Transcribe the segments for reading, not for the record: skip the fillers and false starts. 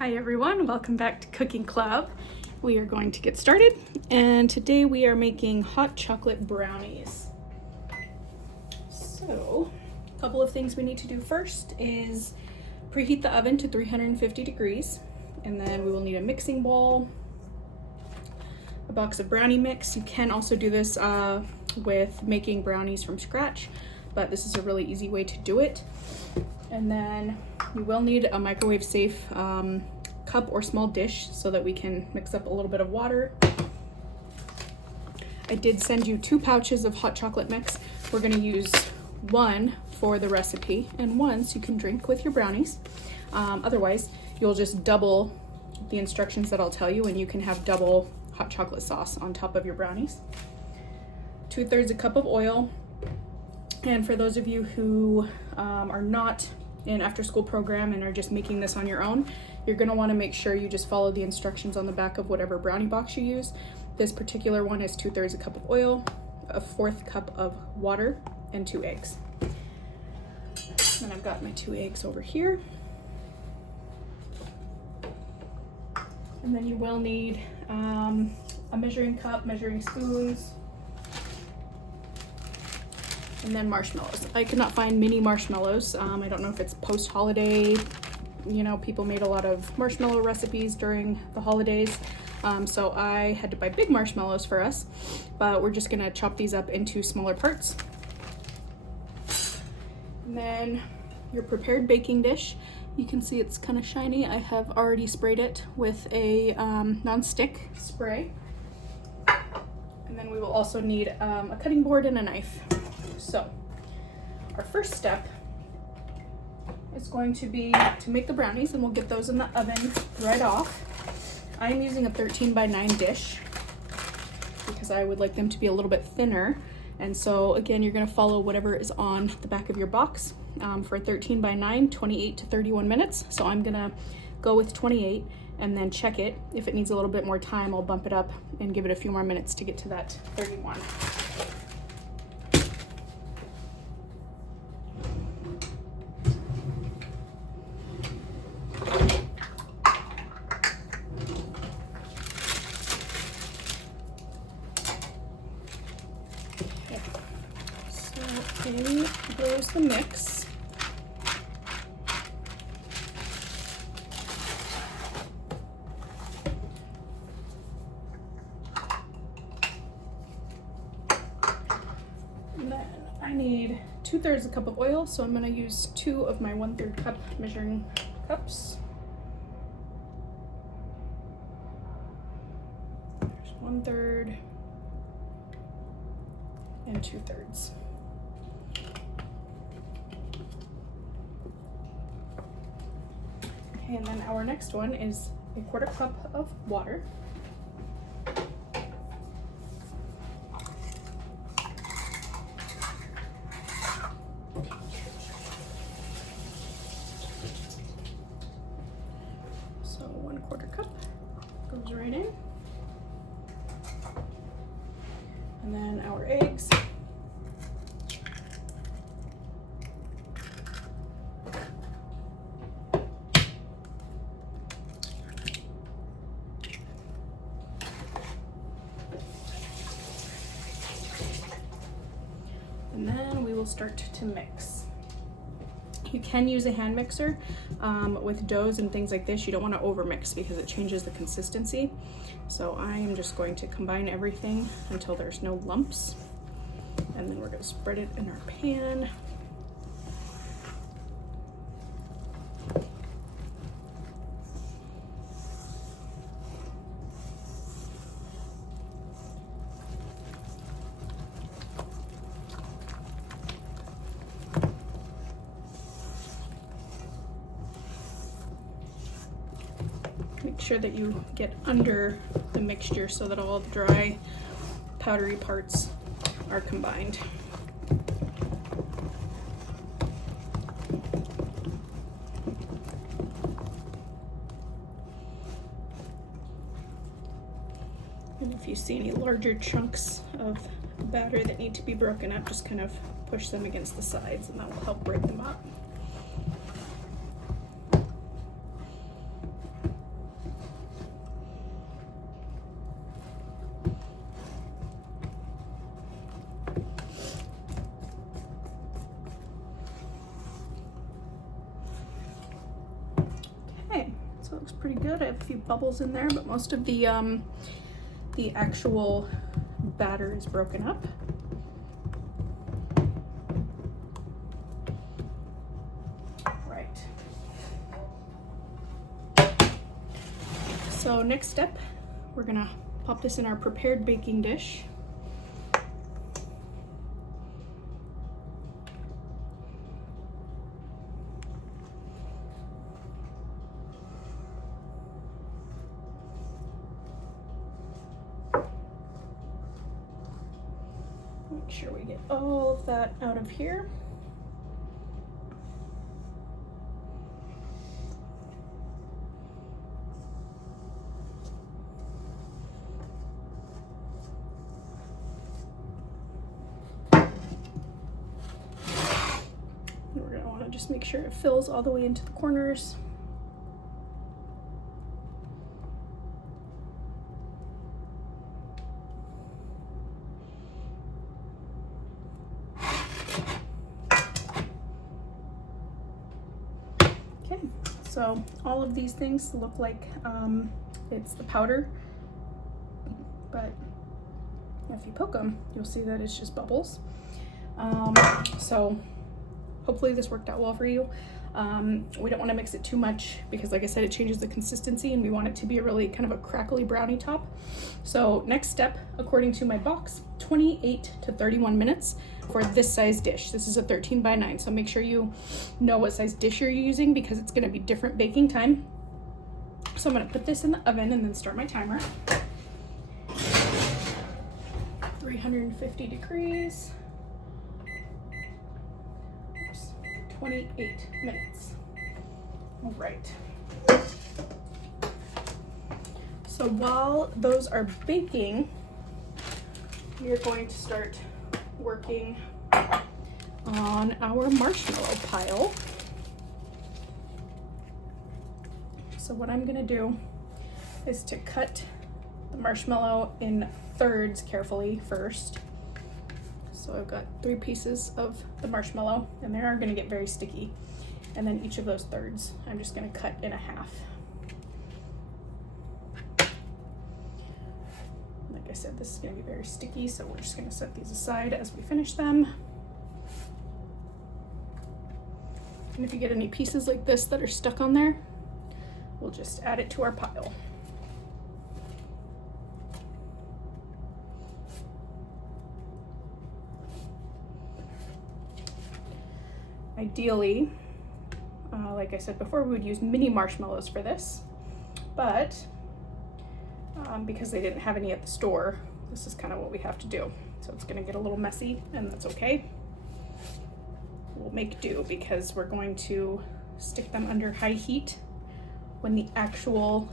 Hi everyone, welcome back to Cooking Club. We are going to get started, and today we are making hot chocolate brownies. So, a couple of things we need to do first is preheat the oven to 350 degrees, and then we will need a mixing bowl, a box of brownie mix. You can also do this with making brownies from scratch, but this is a really easy way to do it. And then you will need a microwave safe cup or small dish so that we can mix up a little bit of water. I did send you 2 pouches of hot chocolate mix. We're gonna use one for the recipe and one so you can drink with your brownies. Otherwise, you'll just double the instructions that I'll tell you and you can have double hot chocolate sauce on top of your brownies. 2/3 a cup of oil. And for those of you who are not in after-school program and are just making this on your own, you're gonna wanna make sure you just follow the instructions on the back of whatever brownie box you use. This particular one is 2/3 a cup of oil, a 1/4 cup of water, and 2 eggs. And I've got my 2 eggs over here. And then you will need a measuring cup, measuring spoons, and then marshmallows. I could not find mini marshmallows. I don't know if it's post-holiday. You know, people made a lot of marshmallow recipes during the holidays. So I had to buy big marshmallows for us, but we're just gonna chop these up into smaller parts. And then your prepared baking dish. You can see it's kind of shiny. I have already sprayed it with a non-stick spray. And then we will also need a cutting board and a knife. So our first step is going to be to make the brownies, and we'll get those in the oven right off. I'm using a 13 by 9 dish because I would like them to be a little bit thinner. And so again, you're gonna follow whatever is on the back of your box. For 13 by 9, 28 to 31 minutes. So I'm gonna go with 28 and then check it. If it needs a little bit more time, I'll bump it up and give it a few more minutes to get to that 31. In goes the mix. And then I need 2/3 a cup of oil, so I'm going to use 2 of my 1/3 cup measuring cups. There's 1/3 and 2/3. And then our next one is a 1/4 cup of water. So 1/4 cup goes right in. And then our eggs. And then we will start to mix. You can use a hand mixer with doughs and things like this. You don't want to over mix because it changes the consistency. So I am just going to combine everything until there's no lumps. And then we're going to spread it in our pan. Make sure that you get under the mixture so that all the dry, powdery parts are combined. And if you see any larger chunks of batter that need to be broken up, just kind of push them against the sides and that will help break them up. So it looks pretty good. I have a few bubbles in there, but most of the actual batter is broken up. Right. So next step, we're gonna pop this in our prepared baking dish. Make sure we get all of that out of here. We're going to want to just make sure it fills all the way into the corners. Okay, so all of these things look like it's the powder, but if you poke them, you'll see that it's just bubbles. So hopefully this worked out well for you. We don't want to mix it too much because, like I said, it changes the consistency and we want it to be a really kind of a crackly brownie top. So next step, according to my box, 28 to 31 minutes for this size dish. This is a 13 by 9, so make sure you know what size dish you're using because it's going to be different baking time. So I'm going to put this in the oven and then start my timer. 350 degrees. 28 minutes. All right. So while those are baking, we are going to start working on our marshmallow pile. So what I'm gonna do is to cut the marshmallow in thirds carefully first. So I've got 3 pieces of the marshmallow and they are gonna get very sticky. And then each of those thirds, I'm just gonna cut in a half. Like I said, this is gonna be very sticky, so we're just gonna set these aside as we finish them. And if you get any pieces like this that are stuck on there, we'll just add it to our pile. Ideally, like I said before, we would use mini marshmallows for this, but because they didn't have any at the store, this is kind of what we have to do. So it's gonna get a little messy and that's okay. We'll make do because we're going to stick them under high heat when the actual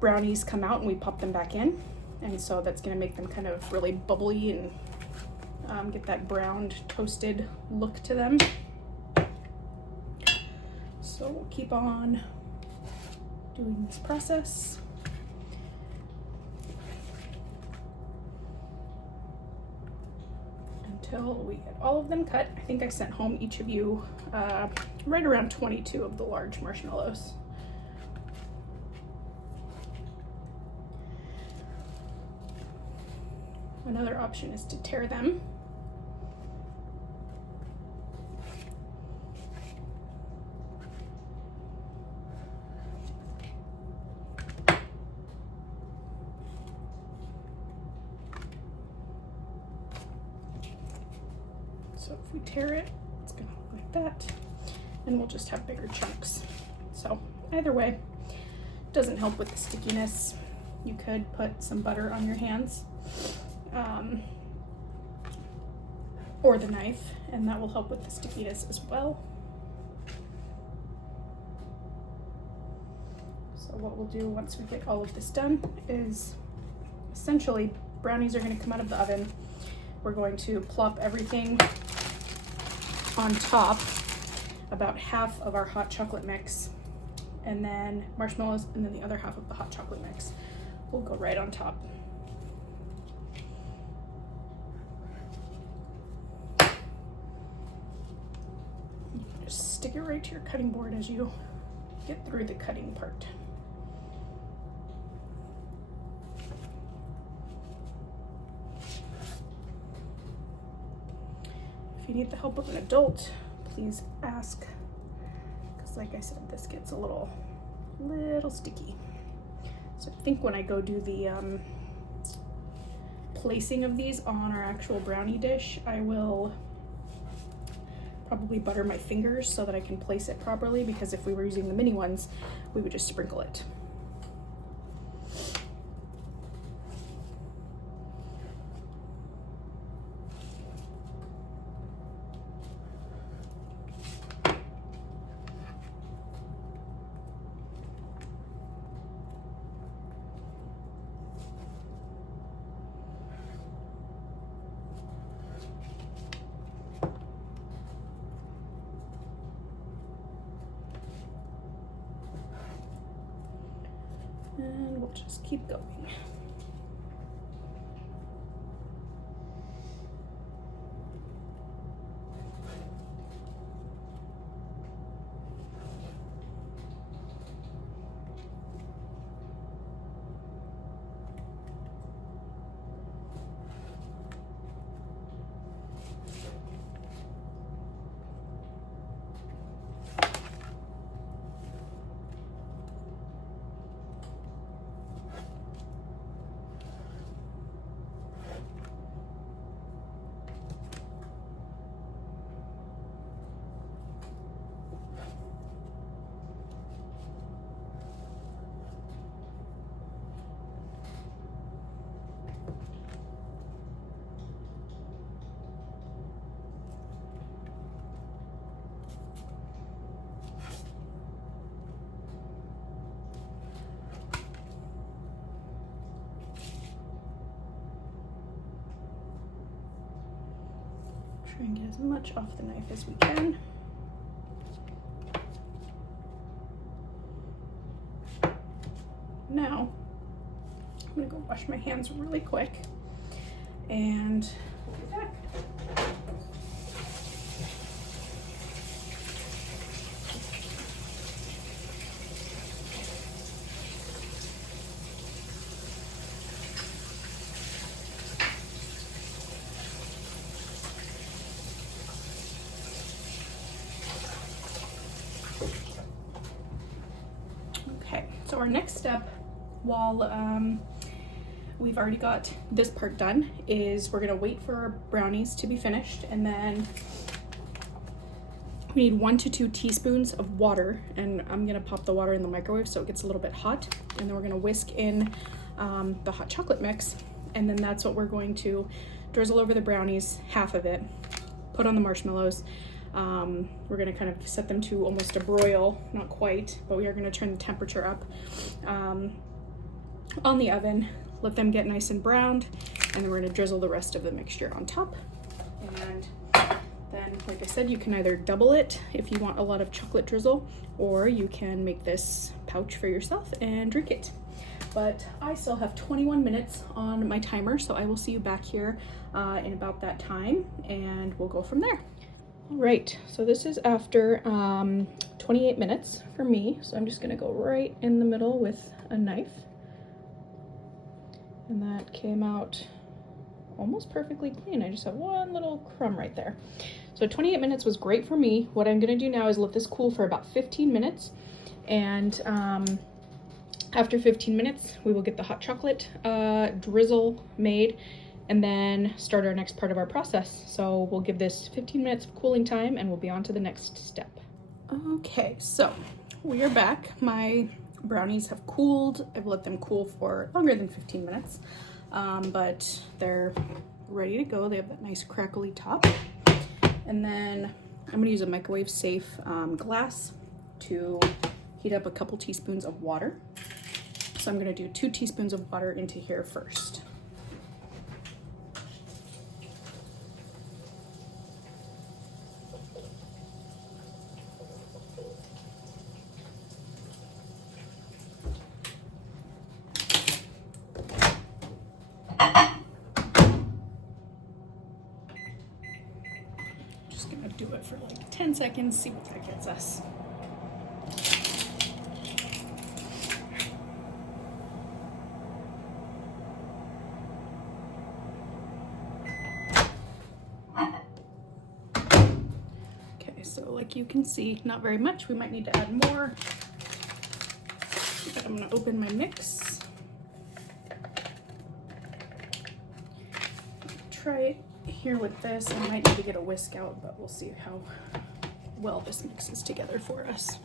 brownies come out and we pop them back in. And so that's gonna make them kind of really bubbly and get that browned, toasted look to them. So we'll keep on doing this process. Until we get all of them cut. I think I sent home each of you right around 22 of the large marshmallows. Another option is to tear them. So if we tear it, it's gonna look like that, and we'll just have bigger chunks. So either way, doesn't help with the stickiness. You could put some butter on your hands, or the knife, and that will help with the stickiness as well. So what we'll do once we get all of this done is essentially brownies are going to come out of the oven. We're going to plop everything on top, about half of our hot chocolate mix, and then marshmallows, and then the other half of the hot chocolate mix will go right on top. Just stick it right to your cutting board as you get through the cutting part. If you need the help of an adult, please ask, because like I said, this gets a little sticky. So I think when I go do the placing of these on our actual brownie dish, I will probably butter my fingers so that I can place it properly, because if we were using the mini ones, we would just sprinkle it. And we'll just keep going. Try and get as much off the knife as we can. Now, I'm gonna go wash my hands really quick and we'll be back. Okay, so our next step, while we've already got this part done, is we're gonna wait for our brownies to be finished, and then we need 1 to 2 teaspoons of water, and I'm gonna pop the water in the microwave so it gets a little bit hot, and then we're gonna whisk in the hot chocolate mix, and then that's what we're going to drizzle over the brownies, half of it, put on the marshmallows. We're gonna kind of set them to almost a broil, not quite, but we are gonna turn the temperature up on the oven, let them get nice and browned, and then we're gonna drizzle the rest of the mixture on top. And then, like I said, you can either double it if you want a lot of chocolate drizzle, or you can make this pouch for yourself and drink it. But I still have 21 minutes on my timer, so I will see you back here in about that time, and we'll go from there. All right, so this is after 28 minutes for me, so I'm just gonna go right in the middle with a knife. And that came out almost perfectly clean. I just have one little crumb right there. So 28 minutes was great for me. What I'm gonna do now is let this cool for about 15 minutes. And after 15 minutes, we will get the hot chocolate drizzle made and then start our next part of our process. So we'll give this 15 minutes of cooling time and we'll be on to the next step. Okay, so we are back. My brownies have cooled. I've let them cool for longer than 15 minutes, but they're ready to go. They have that nice crackly top. And then I'm gonna use a microwave safe glass to heat up a couple teaspoons of water. So I'm gonna do 2 teaspoons of water into here first. Just gonna do it for like 10 seconds, see what that gets us. like you can see, not very much. We might need to add more. But I'm gonna open my mix. Try it here with this. I might need to get a whisk out, but we'll see how well this mixes together for us.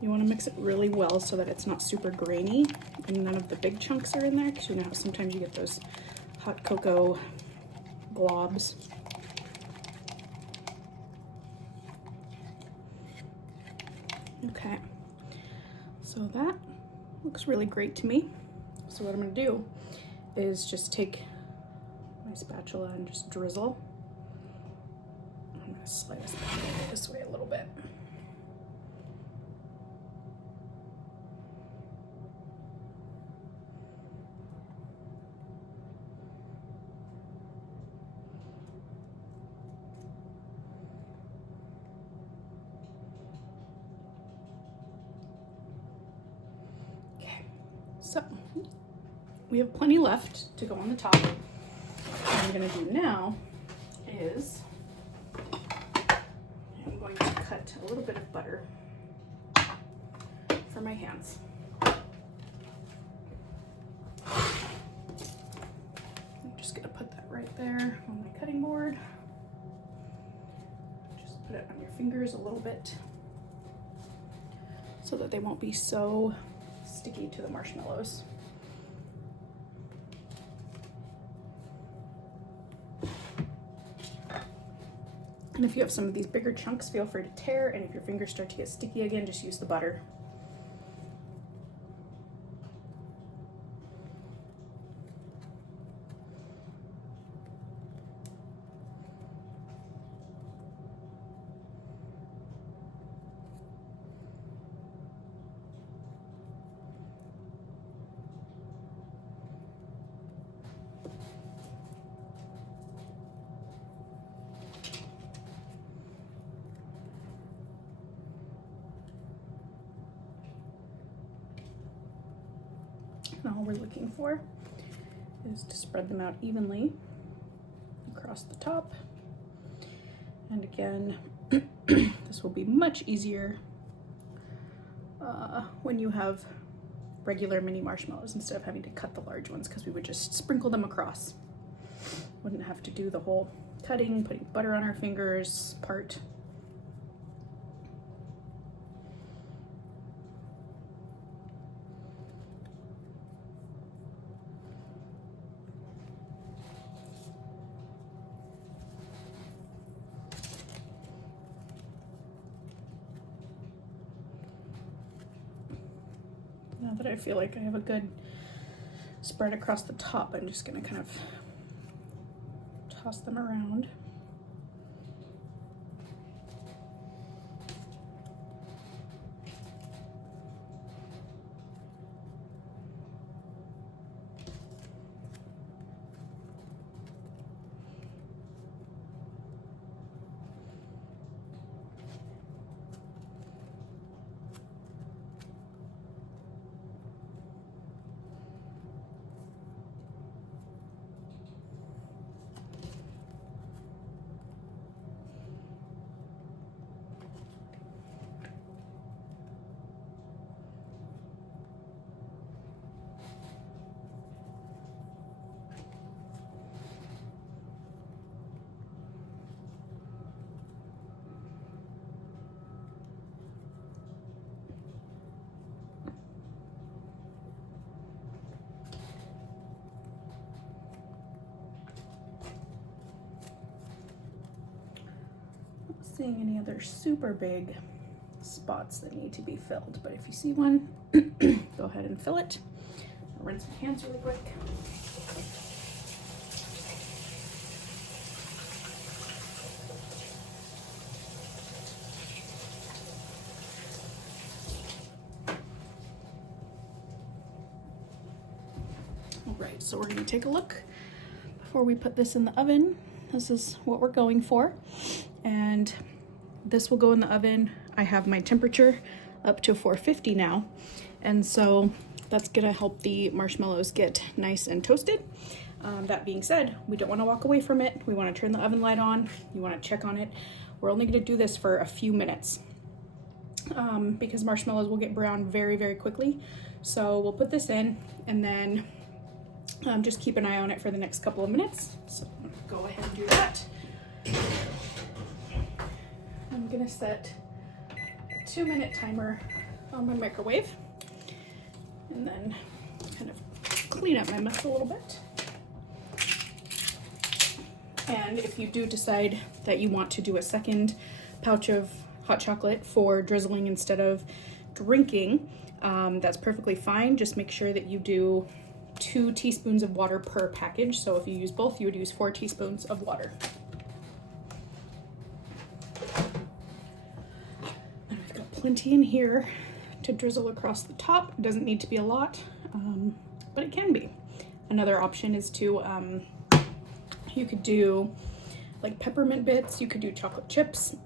You want to mix it really well so that it's not super grainy and none of the big chunks are in there, because you know how sometimes you get those hot cocoa globs. Okay, so that looks really great to me. So what I'm going to do is just take my spatula and just drizzle. I'm going to slide this this way a little bit. So we have plenty left to go on the top. What I'm going to do now is I'm going to cut a little bit of butter for my hands. I'm just going to put that right there on my cutting board. Just put it on your fingers a little bit so that they won't be so sticky to the marshmallows. And if you have some of these bigger chunks, feel free to tear, and if your fingers start to get sticky again, just use the butter. And all we're looking for is to spread them out evenly across the top. And again, this will be much easier when you have regular mini marshmallows instead of having to cut the large ones, because we would just sprinkle them across. Wouldn't have to do the whole cutting, putting butter on our fingers part. Now that I feel like I have a good spread across the top, I'm just gonna kind of toss them around. Seeing any other super big spots that need to be filled, but if you see one, go ahead and fill it. I'll rinse my hands really quick. All right, so we're going to take a look before we put this in the oven. This is what we're going for, and this will go in the oven. I have my temperature up to 450 now, and so that's gonna help the marshmallows get nice and toasted. That being said, we don't want to walk away from it. We want to turn the oven light on. You want to check on it. We're only going to do this for a few minutes because marshmallows will get brown very, very quickly. So we'll put this in and then just keep an eye on it for the next couple of minutes. So go ahead and do that. I'm going to set a 2-minute timer on my microwave and then kind of clean up my mess a little bit. And if you do decide that you want to do a second pouch of hot chocolate for drizzling instead of drinking, that's perfectly fine. Just make sure that you do 2 teaspoons of water per package. So if you use both, you would use 4 teaspoons of water. And I've got plenty in here to drizzle across the top. It doesn't need to be a lot, but it can be. Another option is to you could do like peppermint bits, you could do chocolate chips,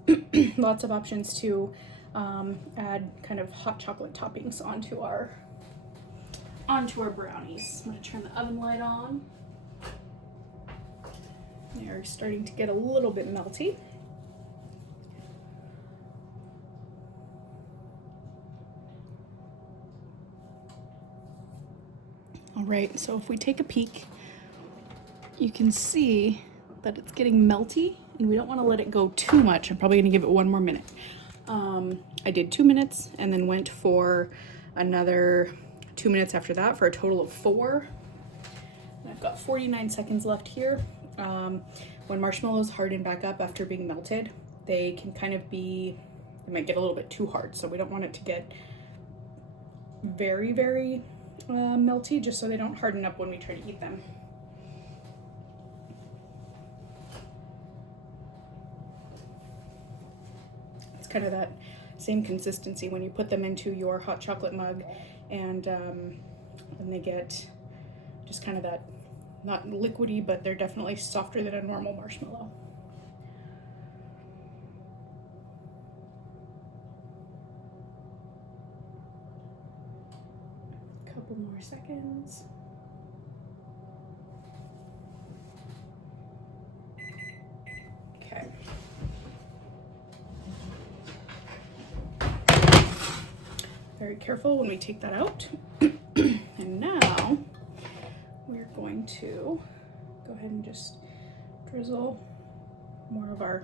lots of options to add kind of hot chocolate toppings onto our brownies. I'm gonna turn the oven light on. They're starting to get a little bit melty. All right, so if we take a peek, you can see that it's getting melty and we don't want to let it go too much. I'm probably going to give it 1 more minute. I did 2 minutes and then went for another 2 minutes after that for a total of 4. And I've got 49 seconds left here. When marshmallows harden back up after being melted, they can kind of they might get a little bit too hard. So we don't want it to get very, very melty, just so they don't harden up when we try to eat them. Kind of that same consistency when you put them into your hot chocolate mug, and they get just kind of that, not liquidy, but they're definitely softer than a normal marshmallow. Couple more seconds. Okay. Very careful when we take that out. And now we're going to go ahead and just drizzle more of our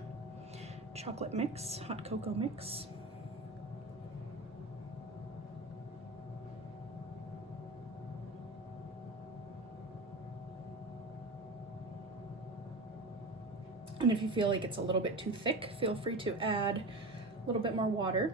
chocolate mix, hot cocoa mix. And if you feel like it's a little bit too thick, feel free to add a little bit more water.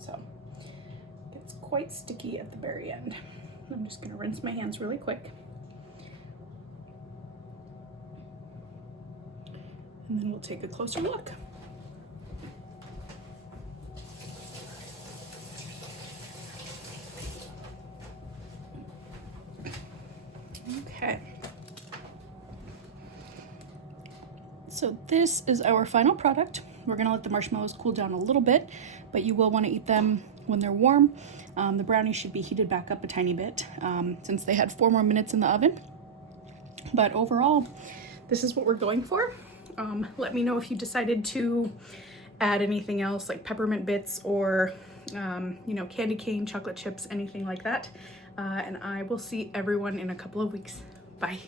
So it gets quite sticky at the very end. I'm just going to rinse my hands really quick. And then we'll take a closer look. Okay. So this is our final product. We're gonna let the marshmallows cool down a little bit, but you will want to eat them when they're warm. The brownies should be heated back up a tiny bit since they had 4 more minutes in the oven. But overall, this is what we're going for. Let me know if you decided to add anything else like peppermint bits or candy cane, chocolate chips, anything like that. And I will see everyone in a couple of weeks. Bye.